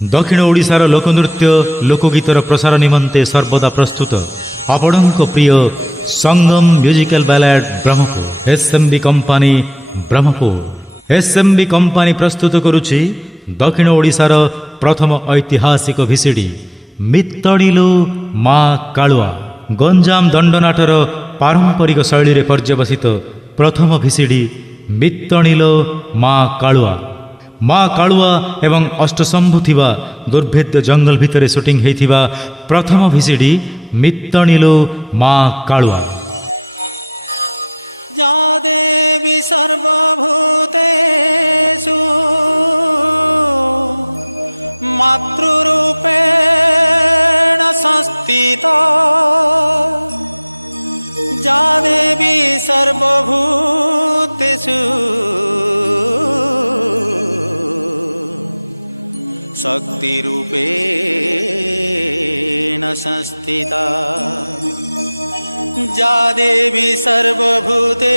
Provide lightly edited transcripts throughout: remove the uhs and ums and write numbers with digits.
दक्षिण ओडिशार लोकनृत्य लोकगीतर प्रसार निमंते सर्वदा प्रस्तुत आपणक प्रिय Sangam musical ballad Brahmapur SMB company Brahmapur. SMB company प्रस्तुत करुछि दक्षिण ओडिशार प्रथम ऐतिहासिक भिसिडी मित्तणिलो माँ कालुआ। गंजाम दंडनाटर पारंपरिक शैली रे पर्यवसित प्रथम भिसिडी मित्तणिलो माँ कालुआ। माँ कालुआ एवं अष्टशंभु थिबा दुर्भेद्य जंगल भितरे शूटिंग हेइथिबा प्रथम भिसिडी मित्तणिलो माँ कालुआ। या देवी सर्वभूतेषु मातृरूपेण संस्थिता, या देवी सर्वभूतेषु शक्तिरूपेण संस्थिता, या देवी सर्वभूतेषु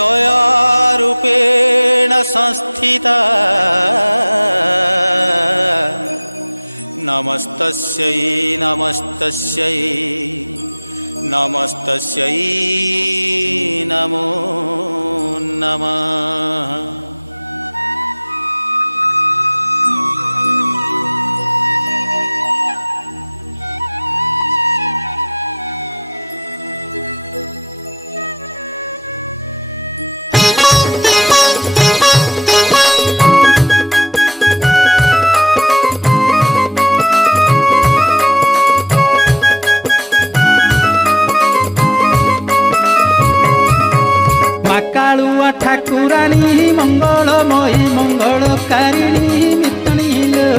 दयारूपेण संस्थिता। नमस्तस्यै नमस्तस्यै नमस्तस्यै नमो नमः। कालुआ ठाकुरानी मंगलमयी मंगलकारिणी मित्तणिलो,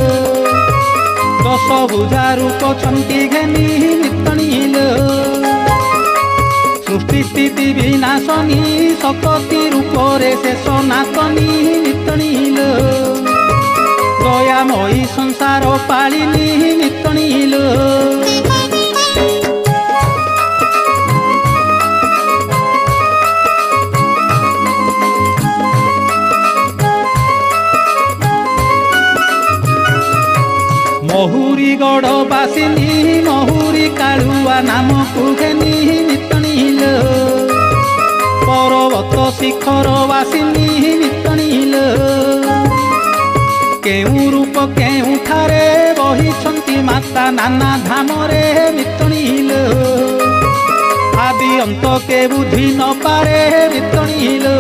दश भुजा रूप छंटी घेनी मित्तणिलो, सृष्टि स्थिति विनाशनी शक्ति रूपरे से सनातनी मित्तणिलो, दयामयी संसार पालिनी मित्तणिलो। महुरी गढ़वासिनी महुरी कालुआ नाम कुघेनी मित्तणिलो, पर्वत शिखर वासिनी मित्तणिलो, केउ रूप केउ ठारे बहिछंती माता नाना धामरे मित्तणिलो, आदि अंत के बुझी न पारे मित्तणिलो।